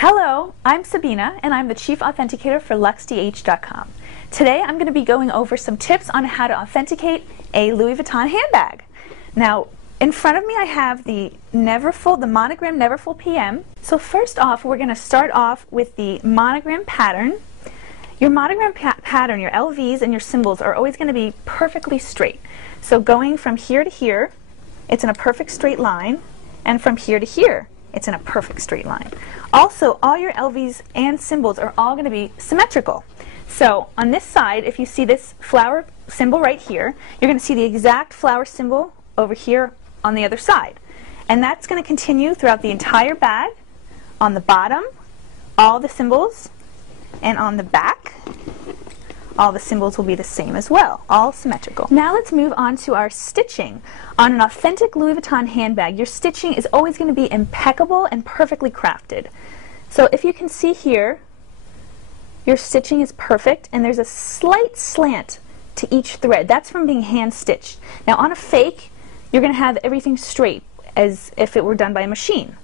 Hello, I'm Sabina and I'm the Chief Authenticator for LuxDH.com. Today I'm going to be going over some tips on how to authenticate a Louis Vuitton handbag. Now, in front of me I have the monogram Neverfull PM. So first off, we're going to start off with the monogram pattern. Your monogram pattern, your LVs and your symbols are always going to be perfectly straight. So going from here to here, it's in a perfect straight line, and from here to here, it's in a perfect straight line. Also, all your LVs and symbols are all going to be symmetrical. So on this side, if you see this flower symbol right here, you're going to see the exact flower symbol over here on the other side. And that's going to continue throughout the entire bag. On the bottom, all the symbols, and on the back, all the symbols will be the same as well, all symmetrical. Now let's move on to our stitching. On an authentic Louis Vuitton handbag, your stitching is always going to be impeccable and perfectly crafted. So if you can see here, your stitching is perfect and there's a slight slant to each thread. That's from being hand stitched. Now on a fake, you're going to have everything straight as if it were done by a machine.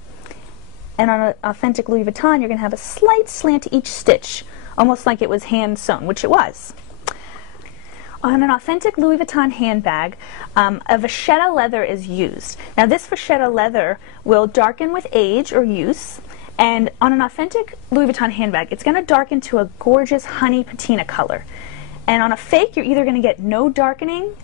And on an authentic Louis Vuitton, you're going to have a slight slant to each stitch, almost like it was hand sewn, which it was. On an authentic Louis Vuitton handbag, a vachetta leather is used. Now this vachetta leather will darken with age or use, and on an authentic Louis Vuitton handbag, it's going to darken to a gorgeous honey patina color. And on a fake, you're either going to get no darkening,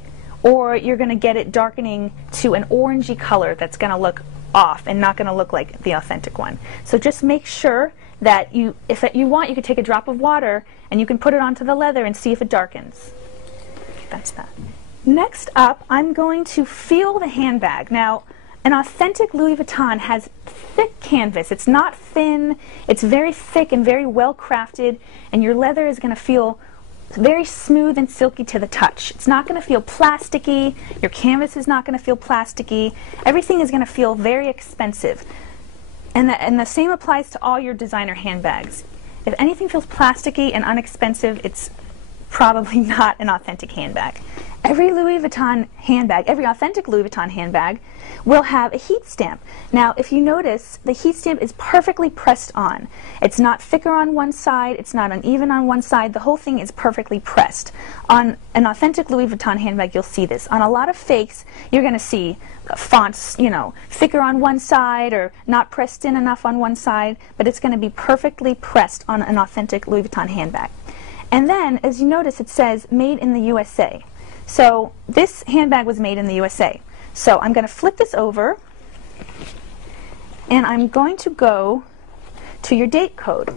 or you're going to get it darkening to an orangey color that's going to look off and not going to look like the authentic one. So just make sure that if you want, you could take a drop of water and you can put it onto the leather and see if it darkens. That's that. Next up, I'm going to feel the handbag. Now, an authentic Louis Vuitton has thick canvas. It's not thin, it's very thick and very well crafted, and your leather is going to feel very smooth and silky to the touch. It's not going to feel plasticky, your canvas is not going to feel plasticky, everything is going to feel very expensive. And the same applies to all your designer handbags. If anything feels plasticky and inexpensive, it's probably not an authentic handbag. Every Louis Vuitton handbag, every authentic Louis Vuitton handbag will have a heat stamp. Now, if you notice, the heat stamp is perfectly pressed on. It's not thicker on one side, it's not uneven on one side, the whole thing is perfectly pressed. On an authentic Louis Vuitton handbag, you'll see this. On a lot of fakes, you're going to see fonts, thicker on one side or not pressed in enough on one side, but it's going to be perfectly pressed on an authentic Louis Vuitton handbag. And then, as you notice, it says made in the USA. So this handbag was made in the USA. So I'm going to flip this over and I'm going to go to your date code.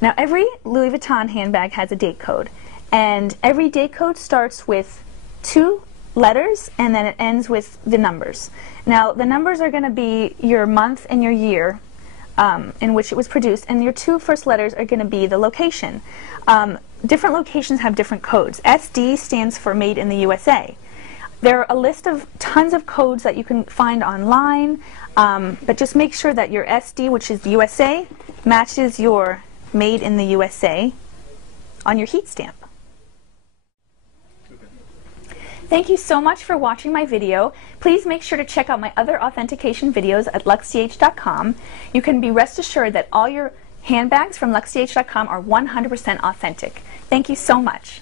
Now every Louis Vuitton handbag has a date code, and every date code starts with 2 letters and then it ends with the numbers. Now the numbers are going to be your month and your year in which it was produced, and your 2 first letters are going to be the location. Different locations have different codes. SD stands for Made in the USA. There are a list of tons of codes that you can find online, but just make sure that your SD, which is USA, matches your Made in the USA on your heat stamp. Thank you so much for watching my video. Please make sure to check out my other authentication videos at LuxDH.com. You can be rest assured that all your handbags from LuxDH.com are 100% authentic. Thank you so much.